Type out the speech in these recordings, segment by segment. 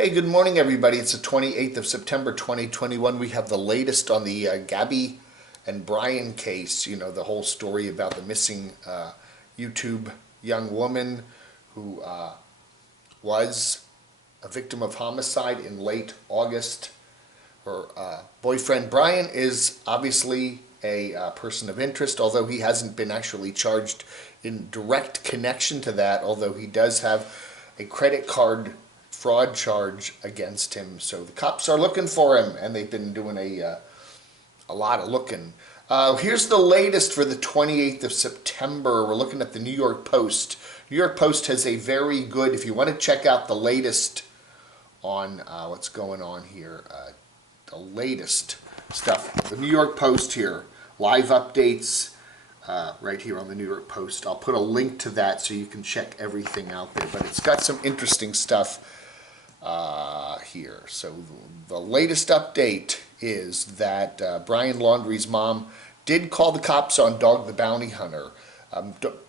Hey, good morning, everybody. It's the 28th of September, 2021. We have the latest on the Gabby and Brian case. You know, the whole story about the missing YouTube young woman who was a victim of homicide in late August. Her boyfriend, Brian, is obviously a person of interest, although he hasn't been actually charged in direct connection to that, although he does have a credit card fraud charge against him. So the cops are looking for him, and they've been doing a lot of looking. Here's the latest for the 28th of September. We're looking at the New York Post. New York Post has a very good, if you want to check out the latest on what's going on here, the latest stuff. The New York Post here, live updates right here on the New York Post. I'll put a link to that so you can check everything out there, but it's got some interesting stuff here. So the latest update is that Brian Laundrie's mom did call the cops on Dog the Bounty Hunter.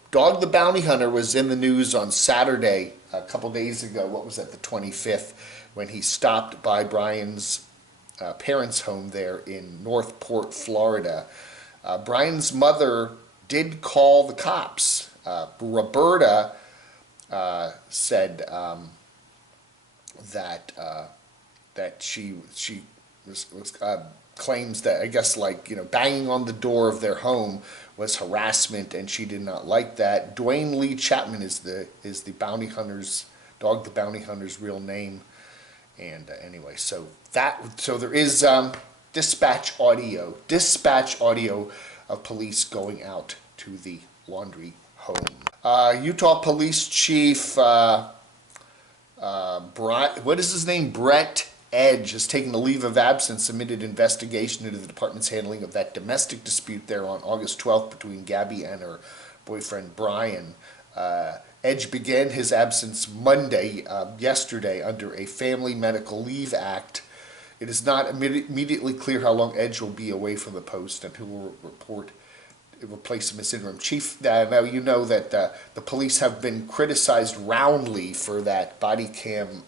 Dog the Bounty Hunter was in the news on Saturday, a couple days ago. What was that, the 25th, when he stopped by Brian's parents' home there in Northport, Florida. Brian's mother did call the cops. Roberta said that she claims that, I guess, like, you know, banging on the door of their home was harassment, and she did not like that. Dwayne Lee Chapman is the bounty hunter's, Dog the Bounty Hunter's real name. And anyway, so there is dispatch audio of police going out to the Laundrie home. Utah Police Chief what is his name? Brett Edge has taken a leave of absence amid investigation into the department's handling of that domestic dispute there on August 12th between Gabby and her boyfriend Brian. Edge began his absence Monday, yesterday, under a Family Medical Leave Act. It is not immediately clear how long Edge will be away from the post and who will replace him as interim chief. Now, you know that the police have been criticized roundly for that body cam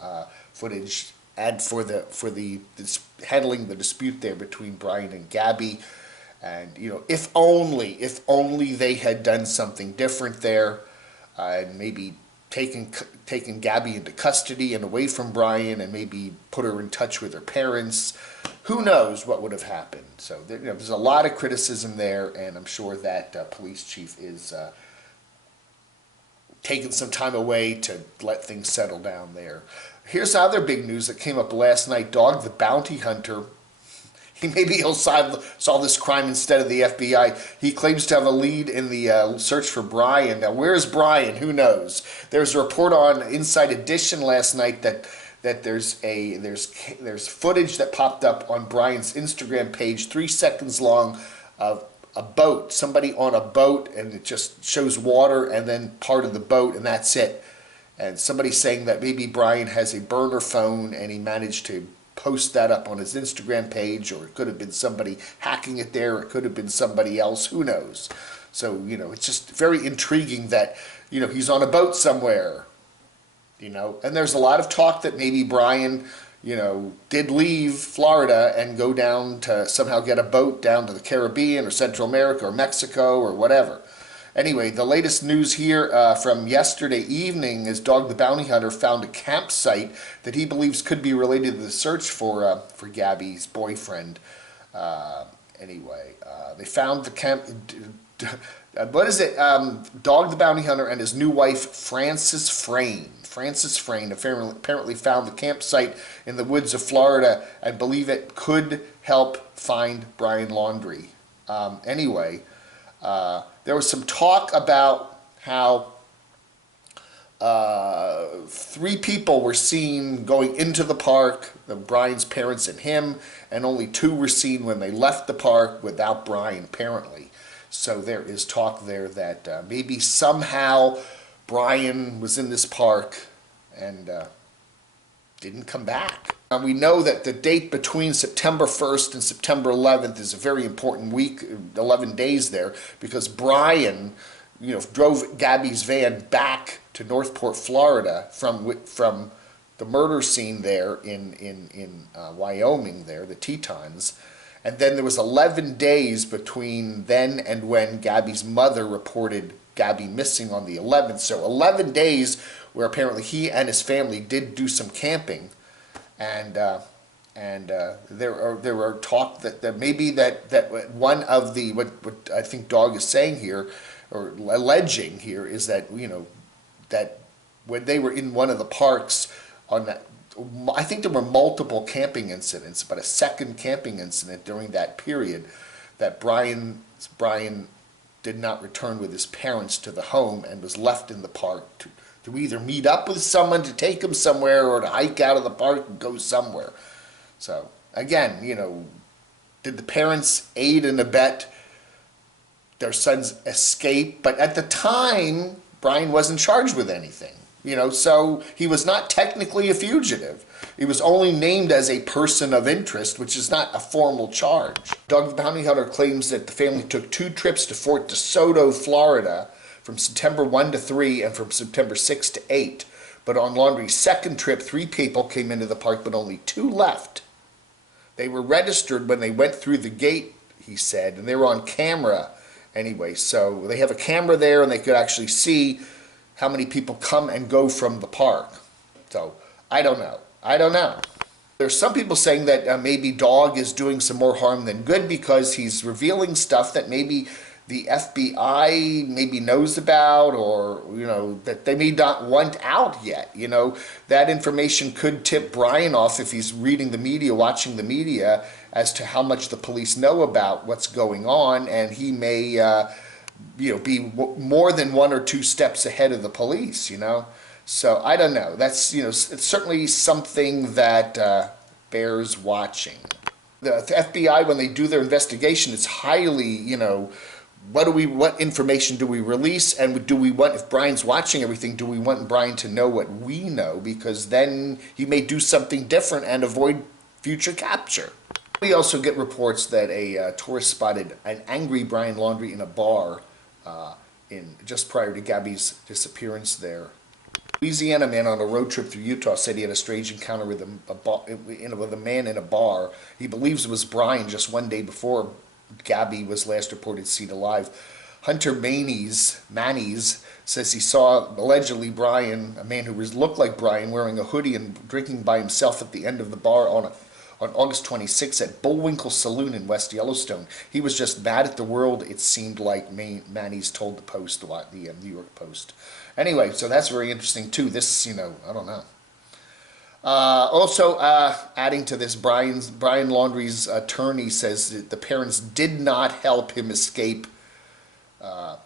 footage and for handling the dispute there between Brian and Gabby. And, you know, if only they had done something different there, and maybe taken Gabby into custody and away from Brian, and maybe put her in touch with her parents. Who knows what would have happened? So there's a lot of criticism there, and I'm sure that police chief is taking some time away to let things settle down there. Here's other big news that came up last night. Dog the Bounty Hunter, he'll solve this crime instead of the FBI. He claims to have a lead in the search for Brian. Now, where's Brian? Who knows? There's a report on Inside Edition last night that there's footage that popped up on Brian's Instagram page, 3 seconds long, of a boat, somebody on a boat, and it just shows water and then part of the boat, and that's it. And somebody saying that maybe Brian has a burner phone and he managed to post that up on his Instagram page, or it could have been somebody hacking it there, it could have been somebody else, who knows. So, you know, it's just very intriguing that, you know, he's on a boat somewhere, you know, and there's a lot of talk that maybe Brian, you know, did leave Florida and go down to somehow get a boat down to the Caribbean or Central America or Mexico or whatever. Anyway, the latest news here from yesterday evening is Dog the Bounty Hunter found a campsite that he believes could be related to the search for Gabby's boyfriend. Anyway, they found the camp. What is it? Dog the Bounty Hunter and his new wife, Frances Frayne. Frances Frayne apparently found the campsite in the woods of Florida and believe it could help find Brian Laundrie. Anyway, there was some talk about how 3 people were seen going into the park, Brian's parents and him, and only 2 were seen when they left the park without Brian, apparently. So there is talk there that maybe somehow Brian was in this park and didn't come back. We know that the date between September 1st and September 11th is a very important week, 11 days there, because Brian, you know, drove Gabby's van back to Northport, Florida from the murder scene there in Wyoming there, the Tetons. And then there was 11 days between then and when Gabby's mother reported Gabby missing on the 11th. So 11 days where apparently he and his family did do some camping. And there are talk that maybe that one of the what I think Dog is saying here or alleging here is that that when they were in one of the parks on that, I think there were multiple camping incidents, but a second camping incident during that period that Brian did not return with his parents to the home and was left in the park to either meet up with someone to take him somewhere or to hike out of the park and go somewhere. So again, did the parents aid and abet their son's escape? But at the time, Brian wasn't charged with anything, so he was not technically a fugitive. He was only named as a person of interest, which is not a formal charge. Doug the Bounty Hunter claims that the family took 2 trips to Fort DeSoto, Florida, from September 1 to 3 and from September 6 to 8. But on Laundrie's second trip, 3 people came into the park, but only 2 left. They were registered when they went through the gate, he said, and they were on camera anyway. So they have a camera there and they could actually see how many people come and go from the park. So I don't know. There's some people saying that maybe Dog is doing some more harm than good because he's revealing stuff that maybe the FBI maybe knows about, or that they may not want out yet. That information could tip Brian off if he's reading the media, watching the media, as to how much the police know about what's going on, and he may be more than 1 or 2 steps ahead of the police. So I don't know. That's it's certainly something that bears watching. The FBI, when they do their investigation, it's highly what information do we release, and do we want, if Brian's watching everything, do we want Brian to know what we know? Because then he may do something different and avoid future capture. We also get reports that a tourist spotted an angry Brian Laundrie in a bar just prior to Gabby's disappearance there. Louisiana man on a road trip through Utah said he had a strange encounter with a man in a bar. He believes it was Brian just 1 day before Gabby was last reported seen alive. Hunter Manies says he saw allegedly Brian, a man who looked like Brian, wearing a hoodie and drinking by himself at the end of the bar on August 26th at Bullwinkle Saloon in West Yellowstone. He was just mad at the world, it seemed like, Manies told the Post, the New York Post. Anyway, so that's very interesting too. This, I don't know. Also, adding to this, Brian Laundrie's attorney says that the parents did not help him escape the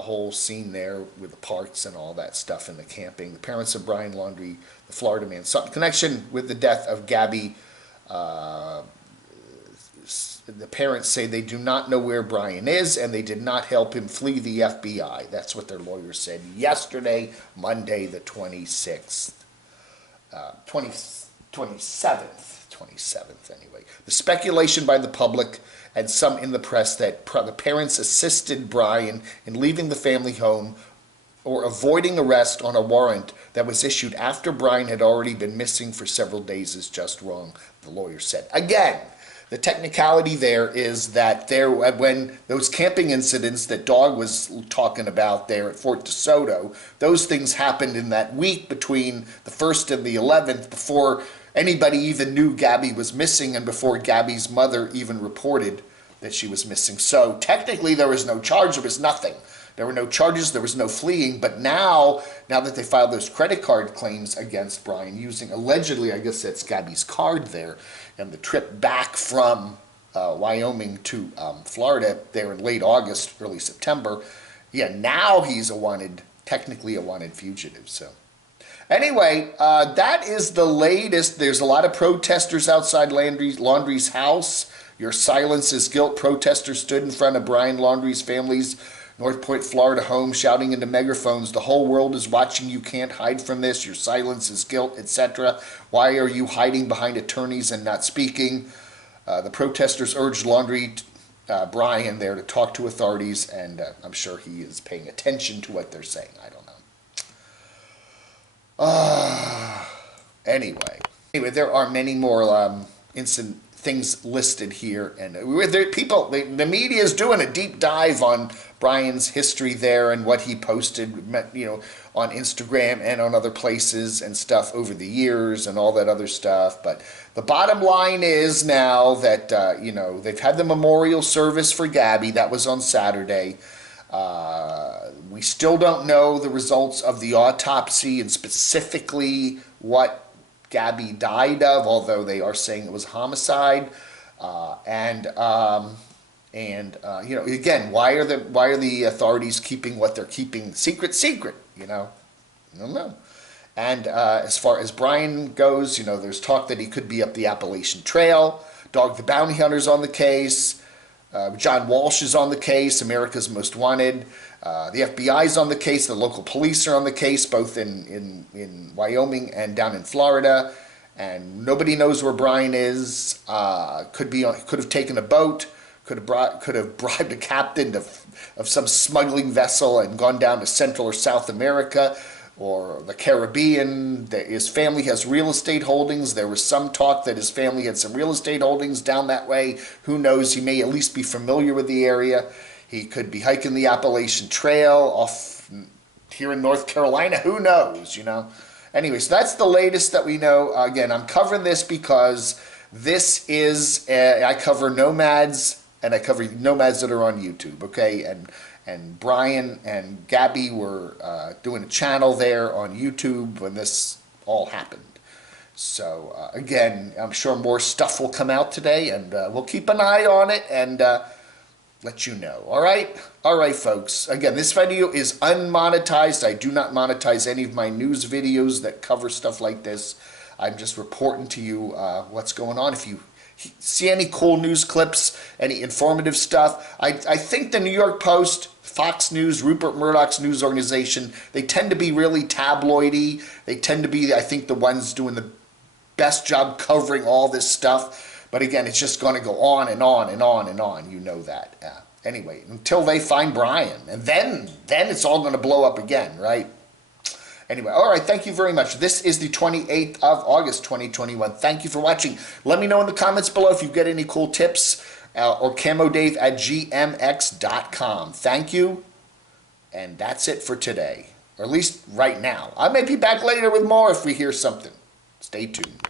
whole scene there with the parks and all that stuff and the camping. The parents of Brian Laundrie, the Florida man, sought in connection with the death of Gabby. The parents say they do not know where Brian is and they did not help him flee the FBI. That's what their lawyer said yesterday, Monday the 27th anyway. The speculation by the public and some in the press that the parents assisted Brian in leaving the family home or avoiding arrest on a warrant that was issued after Brian had already been missing for several days is just wrong, the lawyer said. Again, the technicality there is that when those camping incidents that Dog was talking about there at Fort DeSoto, those things happened in that week between the 1st and the 11th before anybody even knew Gabby was missing and before Gabby's mother even reported that she was missing. So technically there was no charge, there was nothing. There were no charges, there was no fleeing, but now that they filed those credit card claims against Brian using, allegedly, I guess that's Gabby's card there, and the trip back from Wyoming to Florida there in late August, early September, now he's technically a wanted fugitive. So anyway, that is the latest. There's a lot of protesters outside Laundrie's house. Your silence is guilt. Protesters stood in front of Brian Laundrie's family's North Point, Florida home, shouting into megaphones, "The whole world is watching. You can't hide from this. Your silence is guilt," etc. "Why are you hiding behind attorneys and not speaking?" The protesters urged Brian there to talk to authorities, and I'm sure he is paying attention to what they're saying. I don't know. Anyway, there are many more instant things listed here, and the media is doing a deep dive on Brian's history there and what he posted, on Instagram and on other places and stuff over the years and all that other stuff. But the bottom line is now that they've had the memorial service for Gabby. That was on Saturday. We still don't know the results of the autopsy and specifically what Gabby died of, although they are saying it was homicide. Again, why are the authorities keeping what they're keeping secret? I don't know. And as far as Brian goes, there's talk that he could be up the Appalachian Trail. Dog the Bounty Hunter's on the case. John Walsh is on the case, America's Most Wanted. The FBI's on the case. The local police are on the case, both in Wyoming and down in Florida. And nobody knows where Brian is. Could have taken a boat. Could have bribed a captain of some smuggling vessel and gone down to Central or South America or the Caribbean. His family has real estate holdings. There was some talk that his family had some real estate holdings down that way. Who knows? He may at least be familiar with the area. He could be hiking the Appalachian Trail off here in North Carolina. Who knows, Anyway, so that's the latest that we know. Again, I'm covering this because this is, I cover nomads, and I cover nomads that are on YouTube, okay? And Brian and Gabby were doing a channel there on YouTube when this all happened. So, again, I'm sure more stuff will come out today, and we'll keep an eye on it and let you know. All right? All right, folks. Again, this video is unmonetized. I do not monetize any of my news videos that cover stuff like this. I'm just reporting to you what's going on. If you see any cool news clips, any informative stuff, I think the New York Post, Fox News, Rupert Murdoch's news organization, they tend to be really tabloidy. They tend to be, I think, the ones doing the best job covering all this stuff. But again, it's just going to go on and on and on and on. You know that. Anyway, until they find Brian. And then it's all going to blow up again, right? Anyway, all right, thank you very much. This is the 28th of August, 2021. Thank you for watching. Let me know in the comments below if you get any cool tips or camodave@gmx.com. Thank you, and that's it for today, or at least right now. I may be back later with more if we hear something. Stay tuned.